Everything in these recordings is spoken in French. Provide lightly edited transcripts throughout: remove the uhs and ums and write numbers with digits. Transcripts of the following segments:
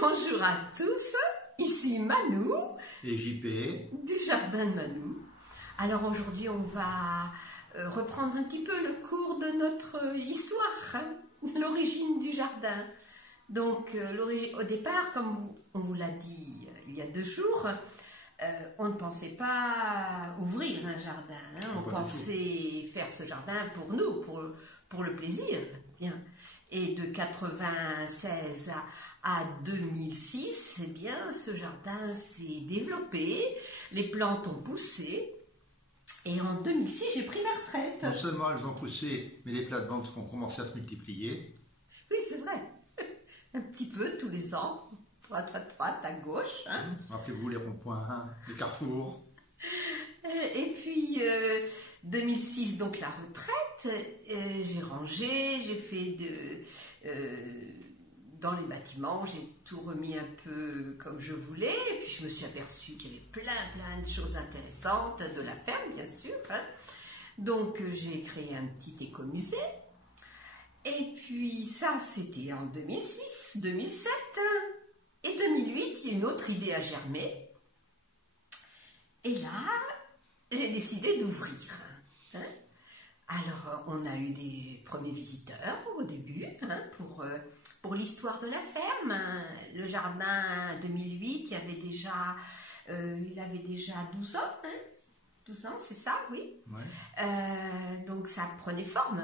Bonjour à tous, ici Manou et JP du jardin de Manou. Alors aujourd'hui on va reprendre un petit peu le cours de notre histoire, l'origine du jardin. Donc au départ, comme on vous l'a dit il y a 2 jours, on ne pensait pas ouvrir un jardin, hein. On pensait faire ce jardin pour nous, pour le plaisir. Bien. Et de 96 à 2006, eh bien, ce jardin s'est développé, les plantes ont poussé, et en 2006, j'ai pris ma retraite. Non seulement elles ont poussé, mais les plates-bandes ont commencé à se multiplier. Oui, c'est vrai. Un petit peu tous les ans, droite à gauche. Hein. Rappelez-vous les ronds-points, hein, les carrefours. Et puis, 2006, donc la retraite, j'ai rangé, j'ai fait dans les bâtiments, j'ai tout remis un peu comme je voulais, et puis je me suis aperçue qu'il y avait plein de choses intéressantes de la ferme, bien sûr. Hein. Donc, j'ai créé un petit écomusée, et puis ça, c'était en 2006, 2007, et 2008, il y a une autre idée à germer, et là, j'ai décidé d'ouvrir. Hein. Alors, on a eu des premiers visiteurs au début, hein, pour l'histoire de la ferme. Le jardin 2008, il avait déjà 12 ans. Hein. 12 ans, c'est ça, oui. Ouais. Donc, ça prenait forme.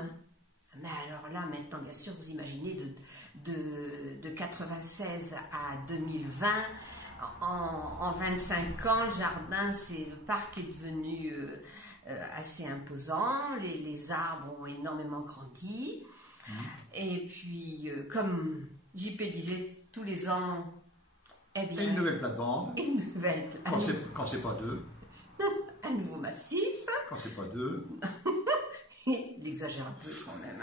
Mais alors là, maintenant, bien sûr, vous imaginez, de 96 à 2020, en 25 ans, le jardin, le parc est devenu assez imposant, les arbres ont énormément grandi, et puis comme JP disait, tous les ans, eh bien, Et une nouvelle plate-bande, quand c'est pas 2, un nouveau massif, quand c'est pas 2, il exagère un peu quand même.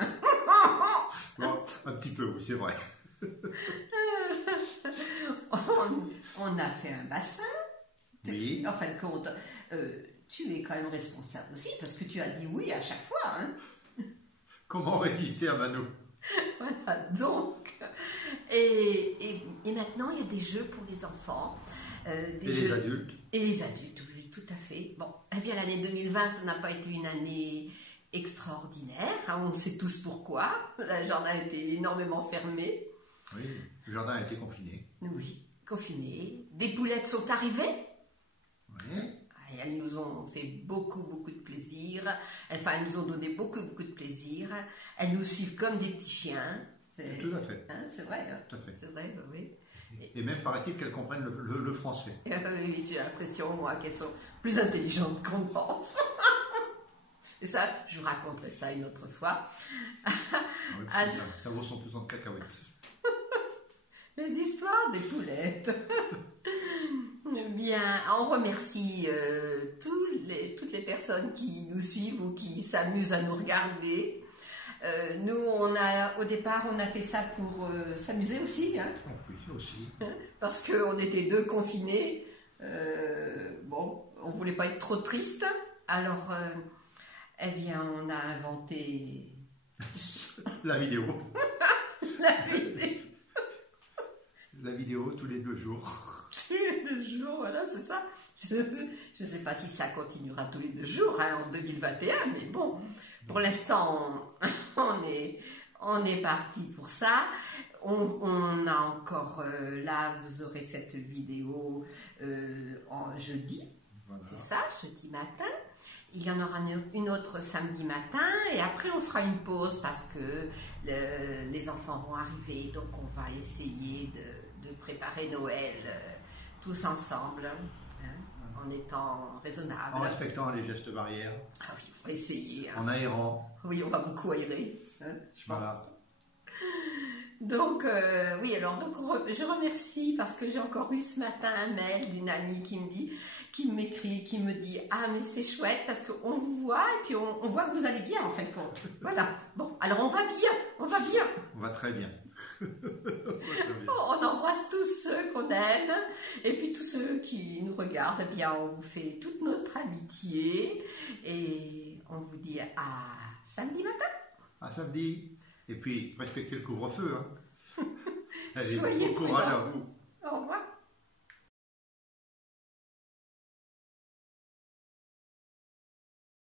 bon, un petit peu, oui, c'est vrai. On a fait un bassin. Oui. En fin de compte, tu es quand même responsable aussi parce que tu as dit oui à chaque fois. Hein. Comment résister à Manou? Voilà, donc. Et maintenant, il y a des jeux pour les enfants. Les adultes. Et les adultes, oui, tout à fait. Bon, eh bien, l'année 2020, ça n'a pas été une année extraordinaire. Hein, on sait tous pourquoi. Le jardin a été énormément fermé. Oui, le jardin a été confiné. Oui, confiné. Des poulettes sont arrivées. Oui. Et elles nous ont fait beaucoup de plaisir. Enfin, elles nous ont donné beaucoup de plaisir. Elles nous suivent comme des petits chiens. Tout à fait. Hein, c'est vrai. Hein. Tout à fait. C'est vrai, oui. Et même paraît-il qu'elles comprennent le français. Oui, j'ai l'impression, moi, qu'elles sont plus intelligentes qu'on pense. Et ça, je vous raconterai ça une autre fois. Oui, ça vaut son pesant de cacahuètes. Les histoires des poulettes. Bien, on remercie toutes les personnes qui nous suivent ou qui s'amusent à nous regarder. Nous, au départ, on a fait ça pour s'amuser aussi. Hein, Oui, aussi. parce qu'on était 2 confinés. Bon, on ne voulait pas être trop triste. Alors, eh bien, on a inventé... La vidéo. La vidéo. La vidéo tous les 2 jours. Tous les 2 jours, voilà, c'est ça. Je ne sais pas si ça continuera tous les 2 jours hein, en 2021, mais bon, pour l'instant, on est parti pour ça. On a encore, là, vous aurez cette vidéo en jeudi, voilà. C'est ça, jeudi matin. Il y en aura une autre samedi matin et après on fera une pause parce que les enfants vont arriver, donc on va essayer de préparer Noël tous ensemble, hein, en étant raisonnable. En respectant les gestes barrières. Ah oui, il faut essayer. Hein. En aérant. Oui, on va beaucoup aérer. Hein, je pense. Voilà. Donc, oui, alors donc, je remercie parce que j'ai encore eu ce matin un mail d'une amie qui m'écrit, qui me dit « Ah, mais c'est chouette parce qu'on vous voit et puis on voit que vous allez bien en fin de compte. » Voilà. Bon, alors on va bien, on va bien. On va très bien. On embrasse tous ceux qu'on aime et puis tous ceux qui nous regardent. Eh bien, on vous fait toute notre amitié et on vous dit à samedi matin. À samedi. Et puis, respectez le couvre-feu. Hein. Allez, Soyez bon courage à vous.